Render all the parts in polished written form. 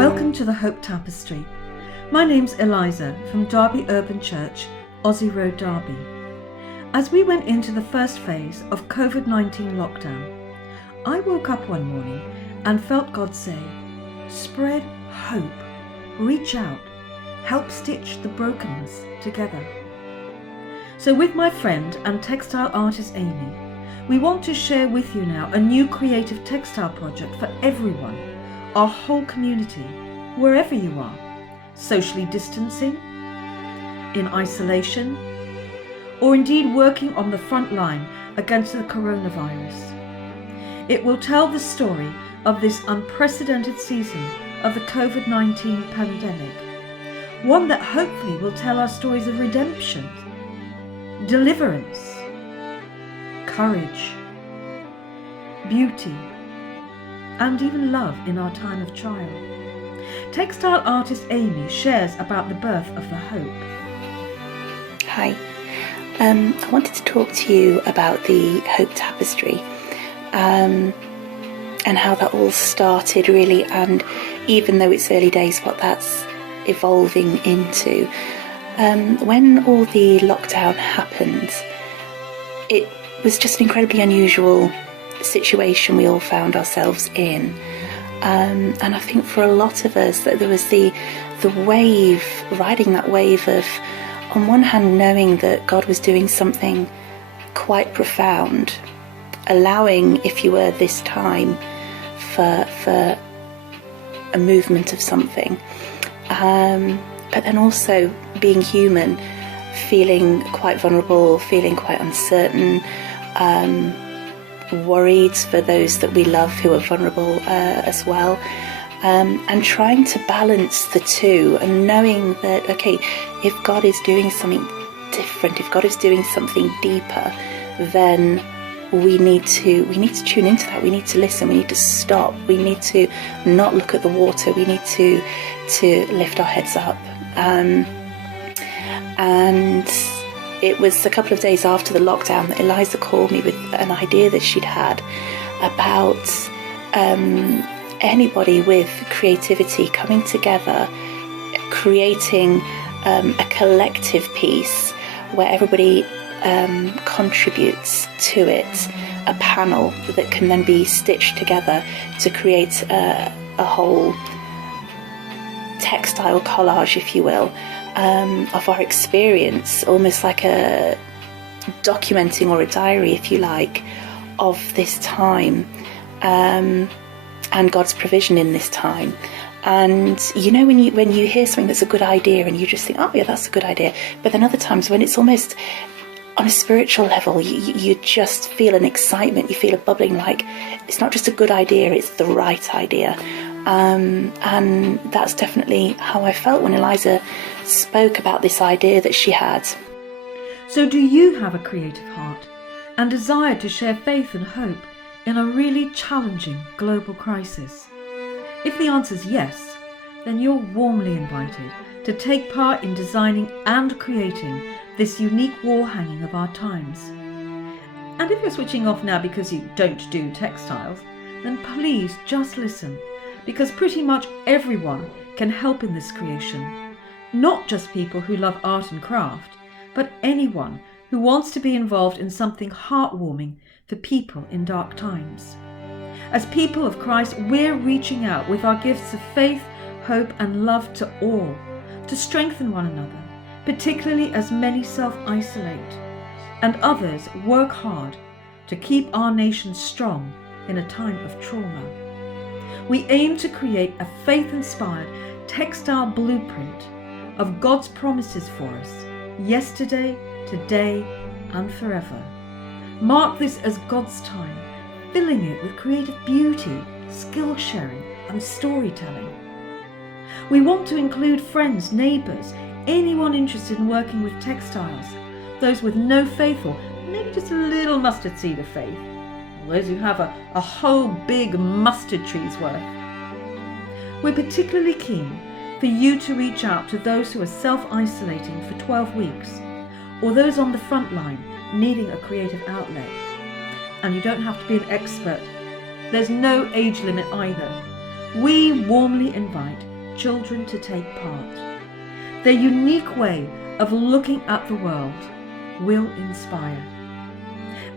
Welcome to the Hope Tapestry. My name's Eliza from Derby Urban Church, Aussie Road, Derby. As we went into the first phase of COVID-19 lockdown, I woke up one morning and felt God say, spread hope, reach out, help stitch the brokenness together. So with my friend and textile artist Amy, we want to share with you now a new creative textile project for everyone, our whole community, wherever you are, socially distancing, in isolation, or indeed working on the front line against the coronavirus. It will tell the story of this unprecedented season of the COVID-19 pandemic, one that hopefully will tell our stories of redemption, deliverance, courage, beauty, and even love in our time of trial. Textile artist Amy shares about the birth of the hope. Hi, I wanted to talk to you about the Hope Tapestry and how that all started really, and even though it's early days, what that's evolving into. When all the lockdown happened, it was just an incredibly unusual situation we all found ourselves in. And I think for a lot of us that there was the wave, riding that wave of, on one hand, knowing that God was doing something quite profound, allowing, if you were, this time for a movement of something. But then also being human, feeling quite vulnerable, feeling quite uncertain, worried for those that we love who are vulnerable as well, and trying to balance the two, and knowing that, okay, if God is doing something different, if God is doing something deeper, then we need to tune into that. We need to listen. We need to stop. We need to not look at the water. We need to lift our heads up. And it was a couple of days after the lockdown that Eliza called me with an idea that she'd had about anybody with creativity coming together, creating a collective piece where everybody contributes to it, a panel that can then be stitched together to create a whole textile collage, if you will, of our experience, almost like a documenting or a diary, if you like, of this time, and God's provision in this time. And you know, when you hear something that's a good idea and you just think, oh yeah, that's a good idea, but then other times when it's almost on a spiritual level, you just feel an excitement, you feel a bubbling, like it's not just a good idea, it's the right idea. And that's definitely how I felt when Eliza spoke about this idea that she had. So do you have a creative heart and desire to share faith and hope in a really challenging global crisis? If the answer is yes, then you're warmly invited to take part in designing and creating this unique wall hanging of our times. And if you're switching off now because you don't do textiles, then please just listen, because pretty much everyone can help in this creation. Not just people who love art and craft, but anyone who wants to be involved in something heartwarming for people in dark times. As people of Christ, we're reaching out with our gifts of faith, hope and love to all, to strengthen one another, particularly as many self-isolate and others work hard to keep our nation strong in a time of trauma. We aim to create a faith-inspired textile blueprint of God's promises for us, yesterday, today, and forever. Mark this as God's time, filling it with creative beauty, skill sharing, and storytelling. We want to include friends, neighbours, anyone interested in working with textiles, those with no faith or maybe just a little mustard seed of faith, those who have a whole big mustard tree's worth. We're particularly keen for you to reach out to those who are self-isolating for 12 weeks, or those on the front line needing a creative outlet. And you don't have to be an expert. There's no age limit either. we warmly invite children to take part. Their unique way of looking at the world will inspire.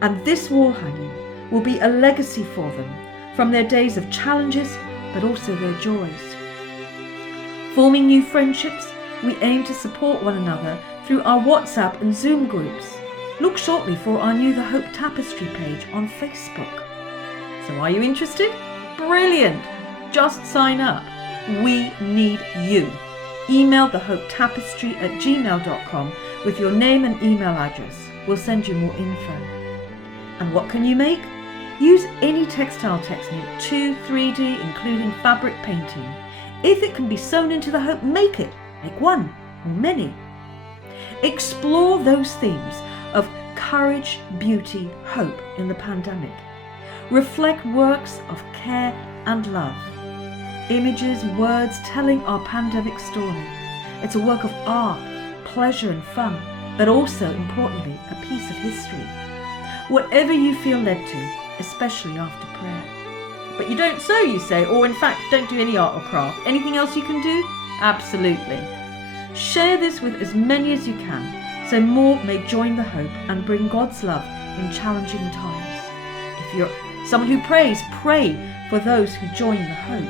And this wall hanging will be a legacy for them from their days of challenges, but also their joys. Forming new friendships, we aim to support one another through our WhatsApp and Zoom groups. Look shortly for our new The Hope Tapestry page on Facebook. So are you interested? Brilliant! Just sign up. We need you. Email thehopetapestry@gmail.com with your name and email address. We'll send you more info. And what can you make? Use any textile technique, 2, 3D, including fabric painting. If it can be sewn into the hope, make it. Make one or many. Explore those themes of courage, beauty, hope in the pandemic. Reflect works of care and love. Images, words telling our pandemic story. It's a work of art, pleasure and fun, but also, importantly, a piece of history. Whatever you feel led to, especially after prayer. But you don't sew, you say, or in fact don't do any art or craft. Anything else you can do? Absolutely. Share this with as many as you can, so more may join the hope and bring God's love in challenging times. If you're someone who prays, pray for those who join the hope.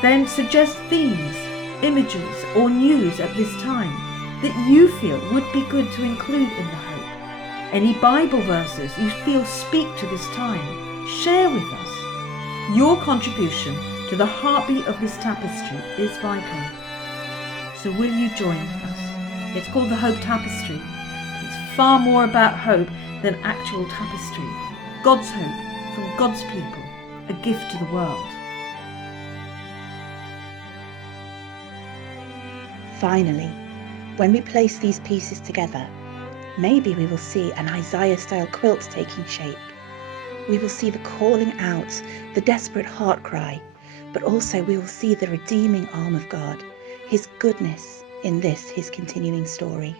Then suggest themes, images or news at this time that you feel would be good to include in the hope. Any Bible verses you feel speak to this time, share with us. Your contribution to the heartbeat of this tapestry is vital. So will you join us? It's called the Hope Tapestry. It's far more about hope than actual tapestry. God's hope from God's people, a gift to the world. Finally, when we place these pieces together, maybe we will see an Isaiah-style quilt taking shape. We will see the calling out, the desperate heart cry, but also we will see the redeeming arm of God, His goodness in this, His continuing story.